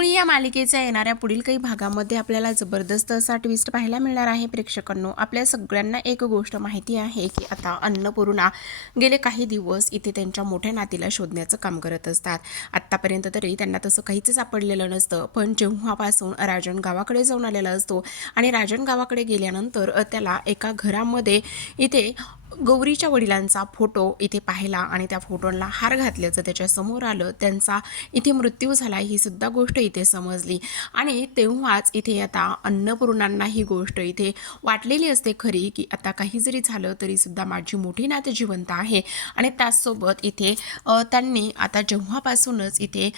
त्यामुळे या मालिकेच्या येणाऱ्या पुढील काही भागामध्ये आपल्याला जबरदस्त असा ट्विस्ट पाहायला मिळणार आहे. प्रेक्षकांनो आपल्या सगळ्यांना एक गोष्ट माहिती आहे की आता अन्नपूर्णा गेले काही दिवस इथे त्यांच्या मोठ्या नातीला शोधण्याचं काम करत असतात. आत्तापर्यंत तरी त्यांना तसं काहीच सापडलेलं नसतं पण जेव्हापासून राजन गावाकडे जाऊन आलेला असतो आणि राजन गावाकडे गेल्यानंतर त्याला एका घरामध्ये इथे गौरीच्या वडिलांचा फोटो इथे पाहिला आणि त्या फोटोला हार घातल्याचं त्याच्यासमोर आलं. त्यांचा इथे मृत्यू झाला ही सुद्धा गोष्ट इथे समजली. आणि तेव्हाच इथे आता अन्नपूर्णांना ही गोष्ट इथे वाटलेली असते खरी की आता काही जरी झालं तरी सुद्धा माझी मोठी नाते जिवंत आहे. आणि त्याचसोबत इथे त्यांनी आता जेव्हापासूनच इथे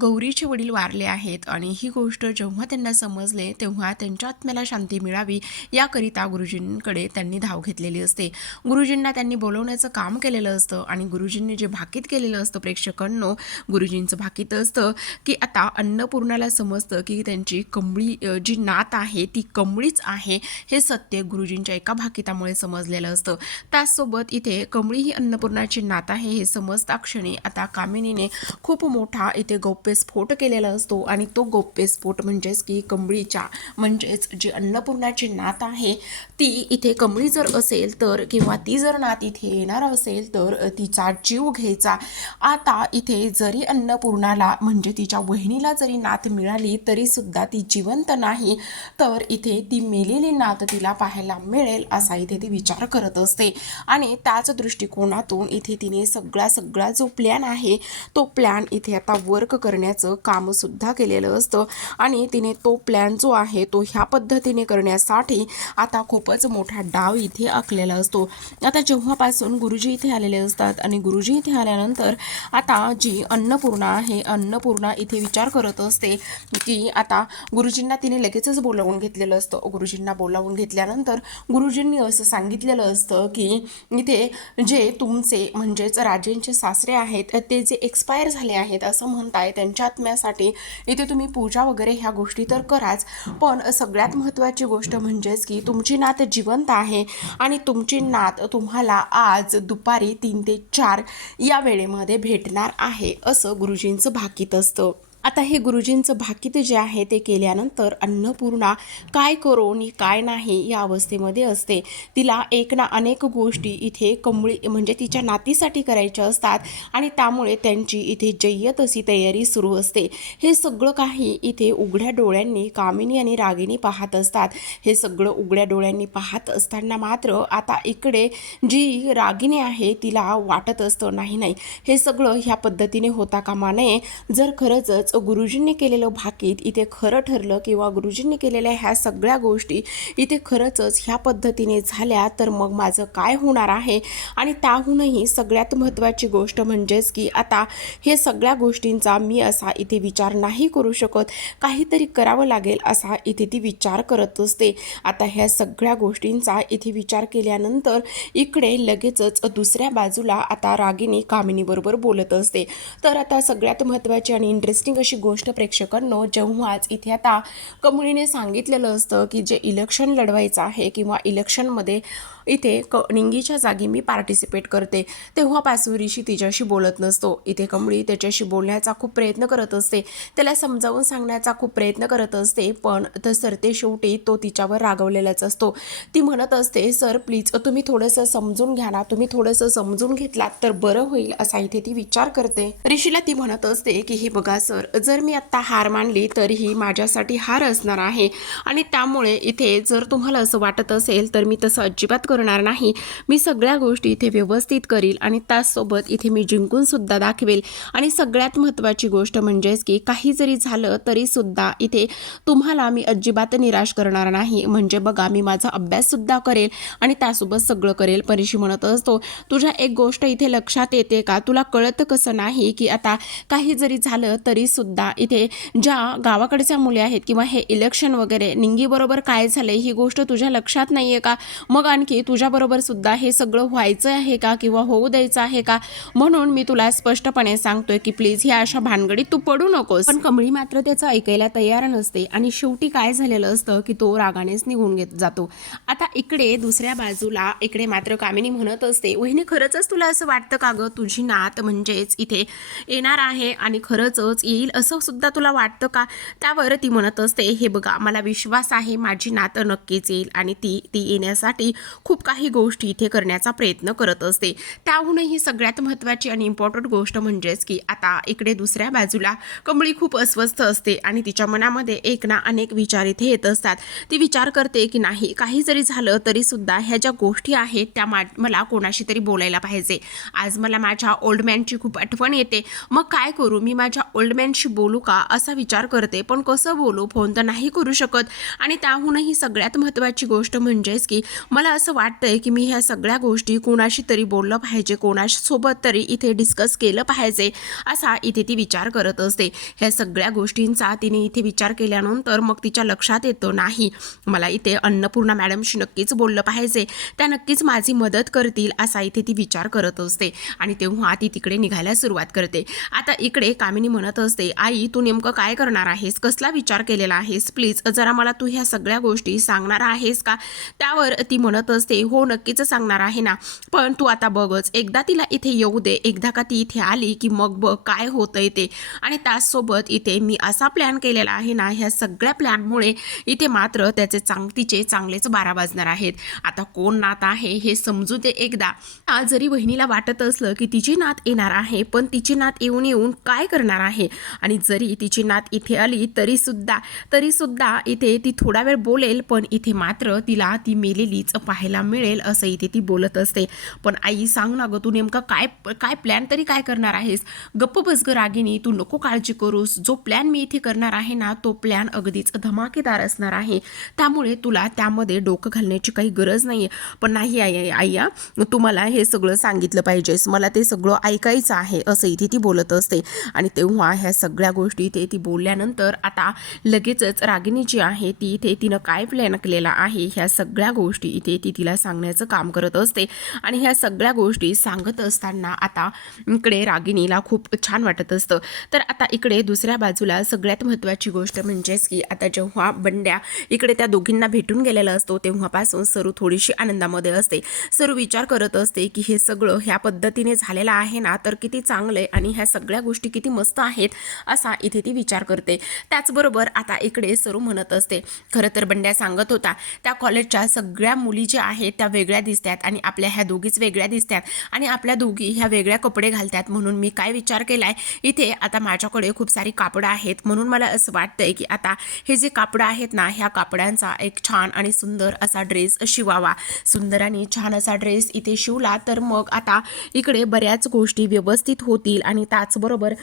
गौरीचे वडील वारले आहेत आणि ही गोष्ट जेव्हा त्यांना समजले तेव्हा त्यांच्या आत्म्याला शांती मिळावी याकरिता गुरुजींकडे त्यांनी धाव घेतलेली असते. गुरु गुरुजींना त्यांनी बोलवण्याचं काम केलेलं असतं आणि गुरुजींनी जे भाकीत केलेलं असतं प्रेक्षकांनो गुरुजींचं भाकीत असतं की आता अन्नपूर्णाला समजतं की त्यांची कमळी जी नात आहे ती कमळीच आहे हे सत्य गुरुजींच्या एका भाकितामुळे समजलेलं असतं. त्याचसोबत इथे कमळी ही अन्नपूर्णाची नात आहे हे समजता क्षणी आता कामिनीने खूप मोठा इथे गौप्यस्फोट केलेला असतो आणि तो गौप्यस्फोट म्हणजेच की कमळीच्या म्हणजेच जी अन्नपूर्णाची नात आहे ती इथे कमळी जर असेल तर किंवा ती जर नात इथे येणार असेल तर तिचा जीव घ्यायचा. आता इथे जरी अन्नपूर्णाला म्हणजे तिच्या वहिनीला जरी नात मिळाली तरी सुद्धा ती जिवंत नाही. तर इथे ती मेलेली नात तिला पाहायला मिळेल असा इथे ती विचार करत असते. आणि त्याच दृष्टिकोनातून इथे तिने सगळा सगळा जो प्लॅन आहे तो प्लॅन इथे आता वर्क करण्याचं कामसुद्धा केलेलं असतं. आणि तिने तो प्लॅन जो आहे तो ह्या पद्धतीने करण्यासाठी आता खूपच मोठा डाव इथे आखलेला असतो. आता जेव्हापासून गुरुजी इथे आलेले असतात आणि गुरुजी इथे आल्यानंतर आता जी अन्नपूर्णा आहे अन्नपूर्णा इथे विचार करत असते की आता गुरुजींना तिने लगेचच बोलावून घेतलेलं असतं. गुरुजींना बोलावून घेतल्यानंतर गुरुजींनी असं सांगितलेलं असतं की इथे जे तुमचे म्हणजेच राजेंचे सासरे आहेत ते जे एक्सपायर झाले आहेत असं म्हणताय त्यांच्या आत्म्यासाठी इथे तुम्ही पूजा वगैरे ह्या गोष्टी तर कराच पण सगळ्यात महत्त्वाची गोष्ट म्हणजेच की तुमची नात जिवंत आहे आणि तुमची नात तुम्हाला आज दुपारी तीन ते चार या वेळेमध्ये भेटणार आहे असं गुरुजींचं भाकीत असतं. आता हे गुरुजींचं भाकीत जे आहे ते केल्यानंतर अन्नपूर्णा काय करो आणि काय नाही या अवस्थेमध्ये असते. तिला एक ना अनेक गोष्टी इथे कमळी म्हणजे तिच्या नातीसाठी करायच्या असतात आणि त्यामुळे त्यांची इथे जय्यत अशी तयारी सुरू असते. हे सगळं काही इथे उघड्या डोळ्यांनी कामिनी आणि रागिनी पाहत असतात. हे सगळं उघड्या डोळ्यांनी पाहत असताना मात्र आता इकडे जी रागिनी आहे तिला वाटत असतं नाही नाही हे सगळं ह्या पद्धतीने होता कामा नये. जर खरंच गुरुजींनी केलेलं भाकीत इथे खरं ठरलं किंवा गुरुजींनी केलेल्या ह्या सगळ्या गोष्टी इथे खरंच ह्या पद्धतीने झाल्या तर मग माझं काय होणार आहे? आणि त्याहूनही सगळ्यात महत्त्वाची गोष्ट म्हणजेच की आता हे सगळ्या गोष्टींचा मी असा इथे विचार नाही करू शकत. काहीतरी करावं लागेल असा इथे ती विचार करत असते. आता ह्या सगळ्या गोष्टींचा इथे विचार केल्यानंतर इकडे लगेचच दुसऱ्या बाजूला आता रागिनी कामिनीबरोबर बोलत असते. तर आता सगळ्यात महत्त्वाची आणि इंटरेस्टिंग अशी गोष्ट प्रेक्षकांनो जेव्हाच इथे आता कमळीने सांगितलेलं असतं की जे इलेक्शन लढवायचं आहे किंवा इलेक्शनमध्ये इथे क निंगीच्या जागी मी पार्टिसिपेट करते. तेव्हापासून ऋषी तिच्याशी बोलत नसतो. इथे कमळी त्याच्याशी बोलण्याचा खूप प्रयत्न करत असते. त्याला समजावून सांगण्याचा खूप प्रयत्न करत असते. पण तर सर ते शेवटी तो तिच्यावर रागवलेलाच असतो. ती म्हणत असते सर प्लीज तुम्ही थोडंसं समजून घ्या ना. तुम्ही थोडंसं समजून घेतलात तर बरं होईल असा इथे ती विचार करते. ऋषीला ती म्हणत असते की हे बघा सर जर मी आत्ता हार मानली तर ही माझ्यासाठी हार असणार आहे. आणि त्यामुळे इथे जर तुम्हाला असं वाटत असेल तर मी तसं अजिबात करणार नाही. मी सगळ्या गोष्टी इथे व्यवस्थित करील आणि त्याचसोबत इथे मी जिंकून सुद्धा दाखवेल. आणि सगळ्यात महत्त्वाची गोष्ट म्हणजेच की काही जरी झालं तरीसुद्धा इथे तुम्हाला मी अजिबात निराश करणार नाही. म्हणजे बघा मी माझा अभ्याससुद्धा करेल आणि त्यासोबत सगळं करेल. परीशी म्हणत असतो तुझ्या एक गोष्ट इथे लक्षात येते का? तुला कळतं कसं नाही की आता काही जरी झालं तरीसुद्धा इथे ज्या गावाकडच्या मुले आहेत किंवा हे इलेक्शन वगैरे निंगीबरोबर काय झालं ही गोष्ट तुझ्या लक्षात नाही आहे का? मग आणखी तुझ्याबरोबर सुद्धा हे सगळं व्हायचं आहे का किंवा होऊ द्यायचं आहे का? म्हणून मी तुला स्पष्टपणे सांगतोय की प्लीज ह्या अशा भानगडीत तू पडू नकोस. पण कमळी मात्र त्याचं ऐकायला तयार नसते आणि शेवटी काय झालेलं असतं की तो रागानेच निघून घेत जातो. आता इकडे दुसऱ्या बाजूला इकडे मात्र कामिनी म्हणत असते वहिनी खरंच तुला असं वाटतं का गं? तुझी नात म्हणजेच इथे येणार आहे आणि खरंच येईल असं सुद्धा तुला वाटतं का? त्यावर ती म्हणत असते हे बघा मला विश्वास आहे माझी नात नक्कीच येईल आणि ती ती येण्यासाठी खूप खूप काही गोष्टी इथे करण्याचा प्रयत्न करत असते. त्याहूनही सगळ्यात महत्त्वाची आणि इम्पॉर्टंट गोष्ट म्हणजेच की आता इकडे दुसऱ्या बाजूला कमळी खूप अस्वस्थ असते आणि तिच्या मनामध्ये एक ना अनेक विचार इथे येत असतात. ती विचार करते की नाही काही जरी झालं तरी सुद्धा ह्या ज्या गोष्टी आहेत त्या मा मला कोणाशी तरी बोलायला पाहिजे. आज मला माझ्या ओल्ड मॅनची खूप आठवण येते. मग काय करू? मी माझ्या ओल्ड मॅनशी बोलू का? असा विचार करते. पण कसं बोलू? फोन तर नाही करू शकत. आणि त्याहूनही सगळ्यात महत्त्वाची गोष्ट म्हणजेच की मला असं वाटतंय की मी ह्या सगळ्या गोष्टी कोणाशी तरी बोललं पाहिजे कोणासोबत तरी इथे डिस्कस केलं पाहिजे असा इथे ती विचार करत असते. ह्या सगळ्या गोष्टींचा तिने इथे विचार केल्यानंतर मग तिच्या लक्षात येतं नाही मला इथे अन्नपूर्णा मॅडमशी नक्कीच बोललं पाहिजे. त्या नक्कीच माझी मदत करतील असा इथे ती विचार करत असते आणि तेव्हा ती तिकडे निघायला सुरुवात करते. आता इकडे कामिनी म्हणत असते आई तू नेमकं काय करणार आहेस? कसला विचार केलेला आहेस? प्लीज जरा मला तू ह्या सगळ्या गोष्टी सांगणार आहेस का? त्यावर ती म्हणत असते हो नक्कीच सांगणार आहे ना. पण तू आता बघच एकदा तिला इथे येऊ दे एकदा का ती इथे आली की मग बघ काय होतंय ते. आणि त्याचसोबत इथे मी असा प्लॅन केलेला आहे ना ह्या सगळ्या प्लॅनमुळे इथे मात्र त्याचे चांग तिचे चांगलेच बारा वाजणार आहेत. आता कोण नात आहे हे समजू दे एकदा. आज जरी बहिणीला वाटत असलं की तिची नात येणार आहे पण तिची नात येऊन येऊन काय करणार आहे? आणि जरी तिची नात इथे आली तरी सुद्धा तरी सुद्धा इथे ती थोडा वेळ बोलेल पण इथे मात्र तिला ती मेलेलीच पाहायला मिळेल असं इथे ती बोलत असते. पण आई सांग ना गं तू नेमका काय काय प्लॅन तरी काय करणार आहेस? गप्प बस ग रागिनी तू नको काळजी करूस. जो प्लॅन मी इथे करणार आहे ना तो प्लॅन अगदीच धमाकेदार असणार आहे. त्यामुळे तुला त्यामध्ये डोकं घालण्याची काही गरज नाही आहे पण नाही आई आई आय्या तू मला हे सगळं सांगितलं पाहिजेस मला ते सगळं ऐकायचं आहे असं इथे ती बोलत असते. आणि तेव्हा ह्या सगळ्या गोष्टी इथे ती बोलल्यानंतर आता लगेचच रागिनी जी आहे ती इथे तिनं काय प्लॅन केलेला आहे? ह्या सगळ्या गोष्टी इथे ती तिला सांगण्याचं काम करत असते. आणि ह्या सगळ्या गोष्टी सांगत असताना आता इकडे रागिणीला खूप छान वाटत असतं. तर आता इकडे दुसऱ्या बाजूला सगळ्यात महत्त्वाची गोष्ट म्हणजेच की आता जेव्हा बंड्या इकडे त्या दोघींना भेटून गेलेला असतो तेव्हापासून सरू थोडीशी आनंदामध्ये असते. सरू विचार करत असते की हे सगळं ह्या पद्धतीने झालेलं आहे ना तर किती चांगलं आहे आणि ह्या सगळ्या गोष्टी किती मस्त आहेत असा इथे ती विचार करते. त्याचबरोबर आता इकडे सरू म्हणत असते खरं तर बंड्या सांगत होता त्या कॉलेजच्या सगळ्या मुली ज्या आहेत त्या वेगळ्या दिसतात आणि आपल्या ह्या दोघीच वेगळ्या दिसतात आणि आपल्या दोघी ह्या वेगळ्या कपडे घालतात. म्हणून मी काय विचार केला आहे इथे आता माझ्याकडे खूप सारी कापडं आहेत. म्हणून मला असं वाटतंय की आता हे जे कापडं आहेत ना ह्या कापडांचा एक छान आणि सुंदर असा ड्रेस शिवावा. सुंदर आणि छान असा ड्रेस इथे शिवला तर मग आता इकडे बऱ्याच गोष्टी व्यवस्थित होतील आणि त्याचबरोबर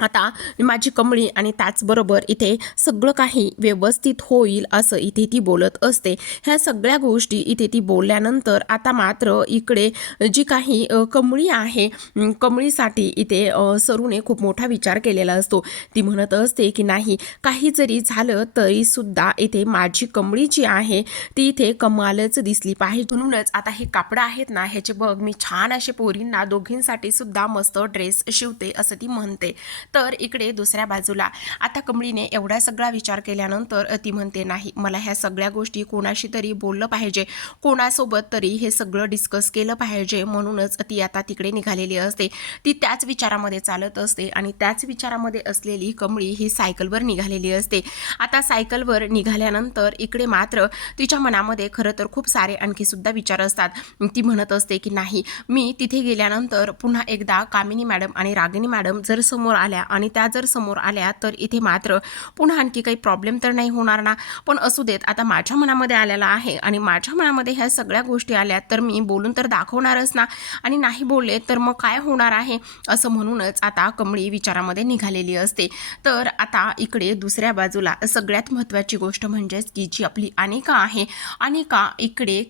आता माझी कमळी आणि त्याचबरोबर इथे सगळं काही व्यवस्थित होईल असं इथे ती बोलत असते. ह्या सगळ्या गोष्टी इथे ती बोलल्यानंतर आता मात्र इकडे जी काही कमळी आहे कमळीसाठी इथे सरूने खूप मोठा विचार केलेला असतो. ती म्हणत असते की नाही काही जरी झालं तरीसुद्धा इथे माझी कमळी जी आहे ती इथे कमालच दिसली पाहिजे. म्हणूनच आता हे कापडं आहेत ना ह्याचे बघ मी छान असे पोरींना दोघींसाठी सुद्धा मस्त ड्रेस शिवते असं ती म्हणते. तर इकडे दुसऱ्या बाजूला. आता कमळीने एवढा सगळा विचार केल्यानंतर ती म्हणते नाही मला ह्या सगळ्या गोष्टी कोणाशी तरी बोललं पाहिजे. कोणासोबत तरी हे सगळं डिस्कस केलं पाहिजे. म्हणूनच ती आता तिकडे निघालेली असते. ती त्याच विचारामध्ये चालत असते आणि त्याच विचारामध्ये असलेली कमळी ही सायकलवर निघालेली असते. आता सायकलवर निघाल्यानंतर इकडे मात्र तिच्या मनामध्ये खरं तर खूप सारे आणखी सुद्धा विचार असतात. ती म्हणत असते की नाही मी तिथे गेल्यानंतर पुन्हा एकदा कामिनी मॅडम आणि रागिनी मॅडम जर समोर आल्या आणि त्या जर समोर आल्या तर इथे मात्र पुन्हा आणखी काही प्रॉब्लेम तर नाही होणार ना. पण असू देत आता माझ्या मनामध्ये आलेला आहे आणि माझ्या मनामध्ये ह्या सगळ्या गोष्टी आल्या तर मी बोलून तर दाखवणारच ना. आणि नाही बोलले तर मग काय होणार आहे? असं म्हणूनच आता कमळी विचारामध्ये निघालेली असते. तर आता इकडे दुसऱ्या बाजूला सगळ्यात महत्त्वाची गोष्ट म्हणजेच की जी आपली अनेका आहे अनेका इकडे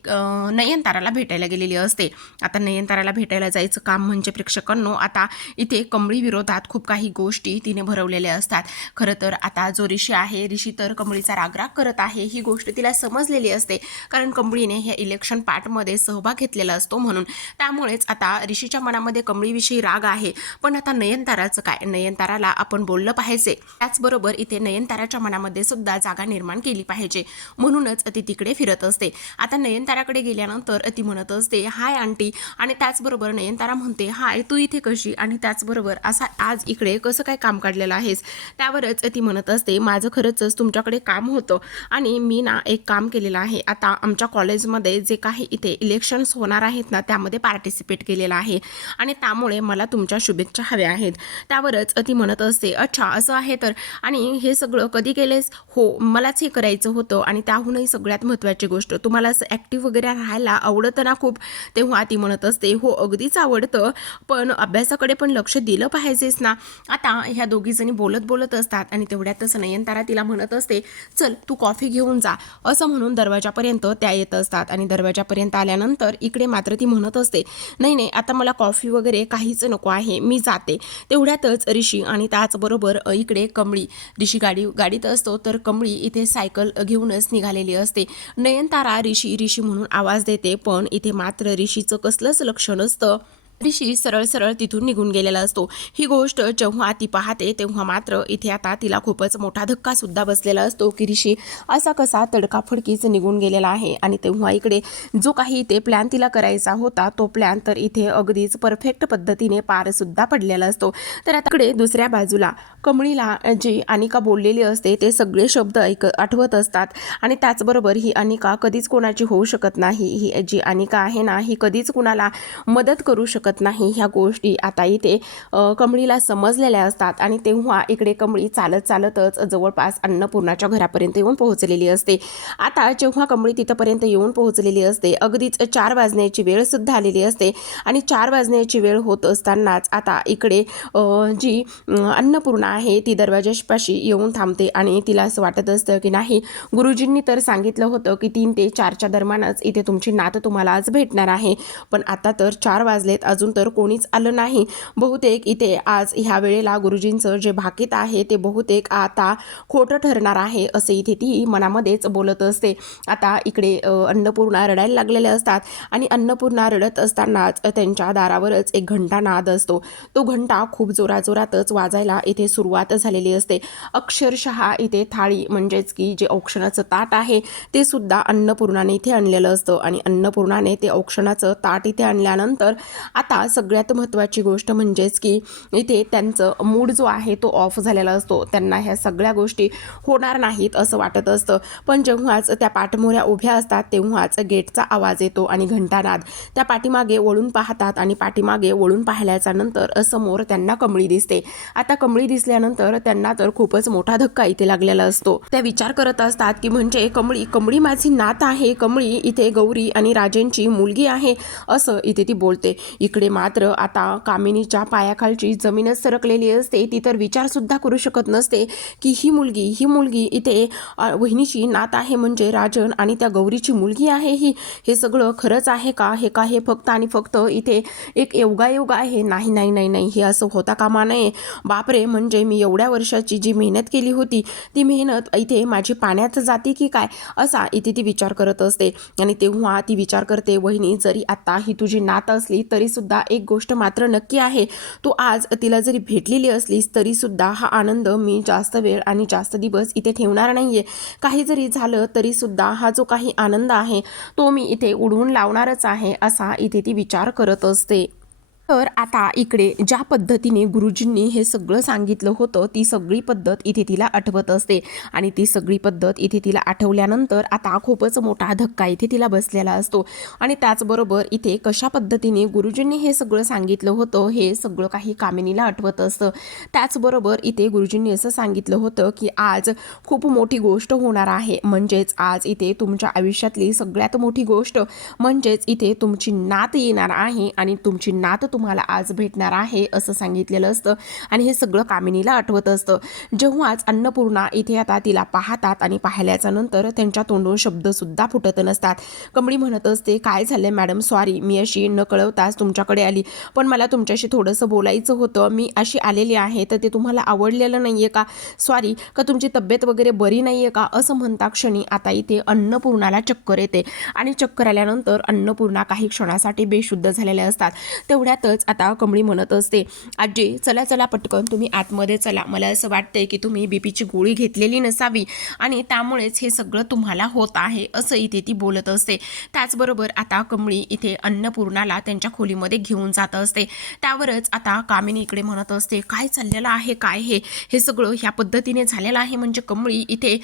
नयनताराला भेटायला गेलेली असते. आता नयनताराला भेटायला जायचं काम म्हणजे प्रेक्षकांनो आता इथे कमळी विरोधात खूप काही गोष्टी तिने भरवलेल्या असतात. खरं तर आता जो ऋषी आहे ऋषी तर कमळीचा रागराग करत आहे ही गोष्ट तिला समजलेली असते. कारण कमळीने ह्या इलेक्शन पार्टमध्ये सहभाग घेतलेला असतो म्हणून. त्यामुळेच आता ऋषीच्या मनामध्ये कमळीविषयी राग आहे. पण आता नयनताराचं काय? नयनताराला आपण बोललं पाहिजे. त्याचबरोबर इथे नयनताराच्या मनामध्ये सुद्धा जागा निर्माण केली पाहिजे. म्हणूनच ती तिकडे फिरत असते. आता नयनताराकडे गेल्यानंतर ती म्हणत असते हाय आंटी. आणि त्याचबरोबर नयनतारा म्हणते हाय तू इथे कशी? आणि त्याचबरोबर असा आज इकडे कसं काय काम काढलेलं आहेस? त्यावरच ती म्हणत असते माझं खरंच तुमच्याकडे काम होतं आणि मी ना एक काम केलेलं आहे. आता आमच्या कॉलेजमध्ये जे काही इथे इलेक्शन्स होणार आहेत ना त्यामध्ये पार्टिसिपेट केलेलं आहे आणि त्यामुळे मला तुमच्या शुभेच्छा हव्या आहेत. त्यावरच ती म्हणत असते अच्छा असं आहे तर. आणि हे सगळं कधी केलेस? हो मलाच हे करायचं होतं आणि त्याहूनही सगळ्यात महत्त्वाची गोष्ट तुम्हाला असं ॲक्टिव्ह वगैरे राहायला आवडतं ना खूप? तेव्हा ती म्हणत असते हो अगदीच आवडतं. पण अभ्यासाकडे पण लक्ष दिलं पाहिजेच ना. आता ह्या दोघी जणी बोलत बोलत असतात आणि तेवढ्यातच नयनतारा तिला म्हणत असते चल तू कॉफी घेऊन जा. असं म्हणून दरवाजापर्यंत त्या येत असतात आणि दरवाजापर्यंत आल्यानंतर इकडे मात्र ती म्हणत असते नाही नाही आता मला कॉफी वगैरे काहीच नको आहे मी जाते. तेवढ्यातच ऋषी आणि त्याचबरोबर इकडे कमळी ऋषी गाडी गाडीत असतो तर कमळी इथे सायकल घेऊनच निघालेली असते. नयनतारा ऋषी ऋषी म्हणून आवाज देते पण इथे मात्र ऋषीचं कसलंच लक्ष नसतं. ऋषी सरळ सरळ तिथून निघून गेलेला असतो. ही गोष्ट जेव्हा ती पाहते तेव्हा मात्र इथे आता तिला खूपच मोठा धक्का सुद्धा बसलेला असतो की ऋषी असा कसा तडकाफडकीच निघून गेलेला आहे? आणि तेव्हा इकडे जो काही ते प्लॅन तिला करायचा होता तो प्लॅन तर इथे अगदीच परफेक्ट पद्धतीने पार सुद्धा पडलेला असतो. तर आता इकडे दुसऱ्या बाजूला कमळीला जी अनिका बोललेली असते ते सगळे शब्द ऐक आठवत असतात. आणि त्याचबरोबर ही अनिका कधीच कोणाची होऊ शकत नाही. ही जी अनिका आहे ना ही कधीच कुणाला मदत करू शकत नाही ह्या गोष्टी आता इथे कमळीला समजलेल्या असतात. आणि तेव्हा इकडे कमळी चालत चालतच जवळपास अन्नपूर्णाच्या घरापर्यंत येऊन पोहोचलेली असते. आता जेव्हा कमळी तिथपर्यंत येऊन पोहोचलेली असते अगदीच चार वाजण्याची वेळ सुद्धा आलेली असते. आणि चार वाजण्याची वेळ होत असतानाच आता इकडे जी अन्नपूर्णा आहे ती दरवाजापाशी येऊन थांबते. आणि तिला असं वाटत असतं की नाही गुरुजींनी तर सांगितलं होतं की तीन ते चारच्या दरम्यानच इथे तुमची नात तुम्हाला आज भेटणार आहे. पण आता तर चार वाजलेत अजून तर कोणीच आलं नाही. बहुतेक इथे आज ह्या वेळेला गुरुजींचं जे भाकीत आहे ते बहुतेक आता खोटं ठरणार आहे असे इथे ती मनामध्येच बोलत असते. आता इकडे अन्नपूर्णा रडायला लागलेले असतात आणि अन्नपूर्णा रडत असतानाच त्यांच्या दारावरच एक घंटा नाद असतो. तो घंटा खूप जोराजोरातच वाजायला इथे सुरुवात झालेली असते. अक्षरशः इथे थाळी म्हणजेच की जे औक्षणाचं ताट आहे ते सुद्धा अन्नपूर्णाने इथे आणलेलं असतं आणि अन्नपूर्णाने ते औक्षणाचं ताट इथे आणल्यानंतर आता आता सगळ्यात महत्त्वाची गोष्ट म्हणजेच की इथे त्यांचं मूड जो आहे तो ऑफ झालेला असतो. त्यांना ह्या सगळ्या गोष्टी होणार नाहीत असं वाटत असतं. पण जेव्हाच त्या पाठमोऱ्या उभ्या असतात तेव्हाच गेटचा आवाज येतो आणि घंटानाद त्या पाठीमागे वळून पाहतात आणि पाठीमागे वळून पाहिल्याच्या नंतर समोर त्यांना कमळी दिसते. आता कमळी दिसल्यानंतर त्यांना तर खूपच मोठा धक्का इथे लागलेला असतो. त्या विचार करत असतात की म्हणजे कमळी कमळी माझी नात आहे कमळी इथे गौरी आणि राजेंची मुलगी आहे असं इथे ती बोलते. इकडे मात्र आता कामिनीच्या पायाखालची जमीनच सरकलेली असते. ती तर विचारसुद्धा करू शकत नसते की ही मुलगी ही मुलगी इथे वहिनीची नात आहे म्हणजे राजन आणि त्या गौरीची मुलगी आहे ही. हे सगळं खरंच आहे का? हे का हे फक्त आणि फक्त इथे एक योगायोग आहे? नाही नाही नाही नाही. हे असं होता कामा नये. बापरे! म्हणजे मी एवढ्या वर्षाची जी मेहनत केली होती ती मेहनत इथे माझी पाण्यात जाते की काय? असा इथे ती विचार करत असते. आणि तेव्हा ती विचार करते वहिनी जरी आत्ता ही तुझी नात असली तरीसुद्धा सुद्धा एक गोष्ट मात्र नक्की आहे. तू आज तिला जरी भेटलेली असलीस तरीसुद्धा हा आनंद मी जास्त वेळ आणि जास्त दिवस इथे ठेवणार नाही आहे काही जरी झालं तरीसुद्धा हा जो काही आनंद आहे तो मी इथे उडवून लावणारच आहे असा इथे ती विचार करत असते. तर आता इकडे ज्या पद्धतीने गुरुजींनी हे सगळं सांगितलं होतं ती सगळी पद्धत इथे तिला आठवत असते. आणि ती सगळी पद्धत इथे तिला आठवल्यानंतर आता खूपच मोठा धक्का इथे तिला बसलेला असतो. आणि त्याचबरोबर इथे कशा पद्धतीने गुरुजींनी हे सगळं सांगितलं होतं हे सगळं काही कामिनीला आठवत असतं. त्याचबरोबर इथे गुरुजींनी असं सांगितलं होतं की आज खूप मोठी गोष्ट होणार आहे. म्हणजेच आज इथे तुमच्या आयुष्यातली सगळ्यात मोठी गोष्ट म्हणजेच इथे तुमची नात येणार आहे आणि तुमची नात तुम्हाला आज भेटणार आहे असं सांगितलेलं असतं. आणि हे सगळं कामिनीला आठवत असतं. जेव्हाच अन्नपूर्णा इथे आता तिला पाहतात आणि पाहिल्याच्या नंतर त्यांच्या तोंडून शब्दसुद्धा फुटत नसतात. कमळी म्हणत असते काय झालं मॅडम? सॉरी मी अशी न कळवताच तुमच्याकडे आली. पण मला तुमच्याशी थोडंसं बोलायचं होतं. मी अशी आलेली आहे तर ते तुम्हाला आवडलेलं नाही आहे का? सॉरी का तुमची तब्येत वगैरे बरी नाही आहे का? असं म्हणता क्षणी आता इथे अन्नपूर्णाला चक्कर येते. आणि चक्कर आल्यानंतर अन्नपूर्णा काही क्षणासाठी बेशुद्ध झालेल्या असतात. तेवढ्यात तेवढ्यातच आता कमळी म्हणत असते आजी चला चला पटकन तुम्ही आतमध्ये चला. मला असं वाटतंय की तुम्ही बीपीची गोळी घेतलेली नसावी आणि त्यामुळेच हे सगळं तुम्हाला होत आहे असं इथे ती बोलत असते. त्याचबरोबर आता कमळी इथे अन्नपूर्णाला त्यांच्या खोलीमध्ये घेऊन जात असते. त्यावरच आता कामिनी इकडे म्हणत असते काय चाललेलं आहे? काय हे? हे सगळं ह्या पद्धतीने झालेलं आहे म्हणजे कमळी इथे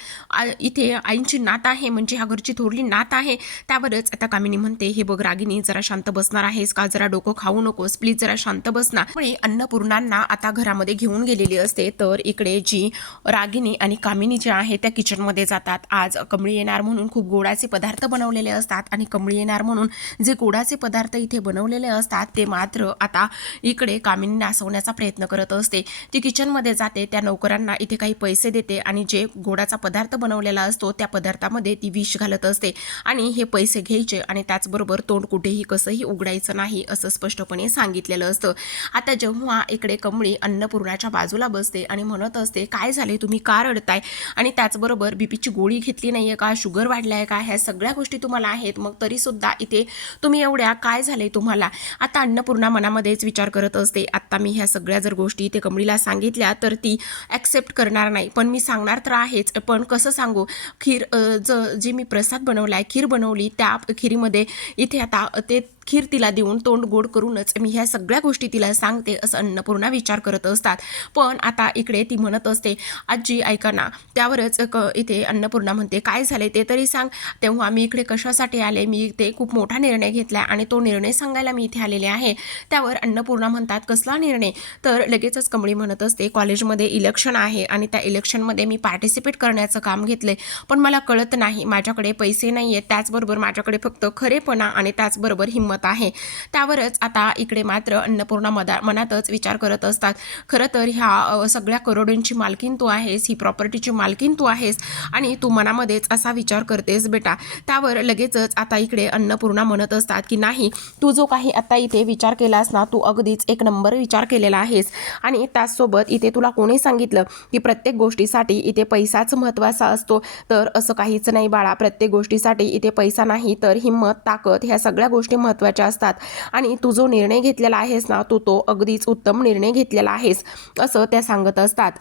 इथे आईंची नात आहे म्हणजे ह्या घरची थोरली नात आहे. त्यावरच आता कामिनी म्हणते हे बघ रागिनी जरा शांत बसणार आहेस का? जरा डोकं खाऊ नकोस. प्लीज जरा शांत बसना त्यामुळे अन्नपूर्णांना आता घरामध्ये घेऊन गेलेली असते. तर इकडे जी रागिनी आणि कामिनी जी आहे त्या किचनमध्ये जातात. आज कमळी येणार म्हणून खूप गोडाचे पदार्थ बनवलेले असतात आणि कमळी येणार म्हणून जे गोडाचे पदार्थ इथे बनवलेले असतात ते मात्र आता इकडे कामिनी नासवण्याचा प्रयत्न करत असते. ती किचनमध्ये जाते त्या नोकरांना इथे काही पैसे देते आणि जे गोडाचा पदार्थ बनवलेला असतो त्या पदार्थामध्ये ती विष घालत असते आणि हे पैसे घ्यायचे आणि त्याचबरोबर तोंड कुठेही कसंही उघडायचं नाही असं स्पष्टपणे सांग सांगितलेलं असतं. आता जेव्हा इकडे कमळी अन्नपूर्णाच्या बाजूला बसते आणि म्हणत असते काय झाले तुम्ही का रडताय? आणि त्याचबरोबर बीपीची गोळी घेतली नाही आहे का? शुगर वाढलं आहे का? ह्या सगळ्या गोष्टी तुम्हाला आहेत. मग तरीसुद्धा इथे तुम्ही एवढ्या काय झाले तुम्हाला? आता अन्नपूर्णा मनामध्येच विचार करत असते. आत्ता मी ह्या सगळ्या जर गोष्टी इथे कमळीला सांगितल्या तर ती ॲक्सेप्ट करणार नाही. पण मी सांगणार तर आहेच. पण कसं सांगू? खीर ज जी मी प्रसाद बनवला आहे खीर बनवली त्या खिरीमध्ये इथे आता ते खीर तिला देऊन तोंड गोड करूनच मी ह्या सगळ्या गोष्टी तिला सांगते असं अन्नपूर्णा विचार करत असतात. पण आता इकडे ती म्हणत असते आजी ऐका ना त्यावरच क इथे अन्नपूर्णा म्हणते काय झाले ते तरी सांग. तेव्हा मी इकडे कशासाठी आले? मी ते खूप मोठा निर्णय घेतला आणि तो निर्णय सांगायला मी इथे आलेले आहे. त्यावर अन्नपूर्णा म्हणतात कसला निर्णय? तर लगेचच कमळी म्हणत असते कॉलेजमध्ये इलेक्शन आहे आणि त्या इलेक्शनमध्ये मी पार्टिसिपेट करण्याचं काम घेतलंय. पण मला कळत नाही माझ्याकडे पैसे नाही आहेत त्याचबरोबर माझ्याकडे फक्त खरेपणा आणि त्याचबरोबर हिंमत आहे. त्यावरच आता इकडे इकडे मात्र अन्नपूर्णा मदा मनातच विचार करत असतात. खरं तर ह्या सगळ्या करोडोंची मालकीन तू आहेस ही प्रॉपर्टीची मालकीन तू आहेस आणि तू मनामध्येच असा विचार करतेस बेटा. त्यावर लगेचच आता इकडे अन्नपूर्णा म्हणत असतात की नाही तू जो काही आता इथे विचार केलास ना तू अगदीच एक नंबर विचार केलेला आहेस. आणि त्याचसोबत इथे तुला कोणी सांगितलं की प्रत्येक गोष्टीसाठी इथे पैसाच महत्त्वाचा असतो. तर असं काहीच नाही बाळा. प्रत्येक गोष्टीसाठी इथे पैसा नाही तर हिंमत ताकद ह्या सगळ्या गोष्टी महत्त्वाच्या असतात. आणि तू जो निर्णय घेतलेला आहेस ना तू तो अगदीच उत्तम निर्णय घेतलेला आहेस असं त्या सांगत असतात.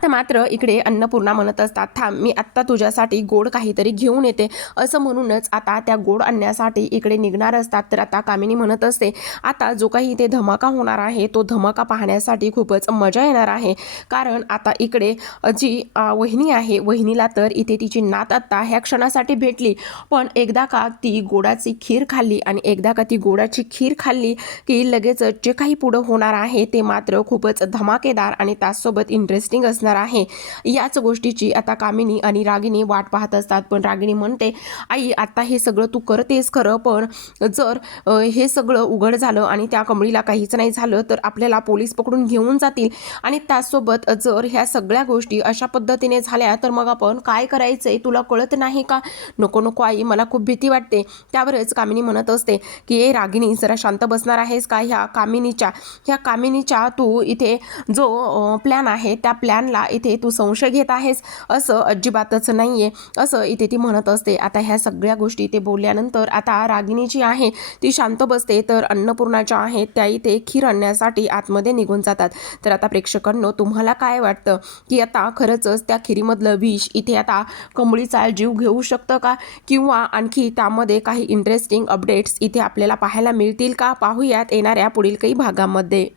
तर मात्र इकडे अन्नपूर्णा म्हणत असतात थांब मी आत्ता तुझ्यासाठी गोड काहीतरी घेऊन येते. असं म्हणूनच आता त्या गोड आणण्यासाठी इकडे निघणार असतात. तर आता कामिनी म्हणत असते आता जो काही इथे धमाका होणार आहे तो धमाका पाहण्यासाठी खूपच मजा येणार आहे. कारण आता इकडे जी वहिनी आहे वहिनीला तर इथे तिची नात आत्ता ह्या क्षणासाठी भेटली. पण एकदा का ती गोडाची खीर खाल्ली आणि एकदा का ती गोडाची खीर खाल्ली की लगेच जे काही पुढं होणार आहे ते मात्र खूपच धमाकेदार आणि त्याचसोबत इंटरेस्टिंग असणार आहे. याच गोष्टीची आता कामिनी आणि रागिनी वाट पाहत असतात. पण रागिनी म्हणते आई आता हे सगळं तू करतेस खरं पण जर हे सगळं उघड झालं आणि त्या कमळीला काहीच नाही झालं तर आपल्याला पोलीस पकडून घेऊन जातील. आणि त्याचसोबत जर ह्या सगळ्या गोष्टी अशा पद्धतीने झाल्या तर मग आपण काय करायचं आहे तुला कळत नाही का? नको नको आई मला खूप भीती वाटते. त्यावरच कामिनी म्हणत असते की ए रागिनी जरा शांत बसणार आहेस का ह्या कामिनीच्या? ह्या कामिनीच्या तू इथे जो प्लॅन आहे त्या प्लॅनला इथे तू संशय घेत आहेस? असं अजिबातच नाही आहे असं इथे ती म्हणत असते. आता ह्या सगळ्या गोष्टी ते बोलल्यानंतर आता रागिणी जी आहे ती शांत बसते. तर अन्नपूर्णाच्या आहेत त्या इथे खीर आणण्यासाठी आतमध्ये निघून जातात. तर आता प्रेक्षकांनो तुम्हाला काय वाटतं की आता खरंच त्या खिरीमधलं विष इथे आता कमळीचा जीव घेऊ शकतं का? किंवा आणखी त्यामध्ये काही इंटरेस्टिंग अपडेट्स इथे आपल्याला पाहायला मिळतील का? पाहूयात येणाऱ्या पुढील काही भागामध्ये.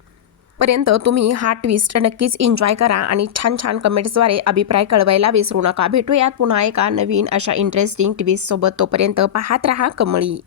पर्यंत तुम्ही हा ट्विस्ट नक्कीच एन्जॉय करा आणि छान छान कमेंट्सद्वारे अभिप्राय कळवायला विसरू नका. भेटूयात पुन्हा एका नवीन अशा इंटरेस्टिंग ट्विस्टसोबत तोपर्यंत पाहत रहा कमळी.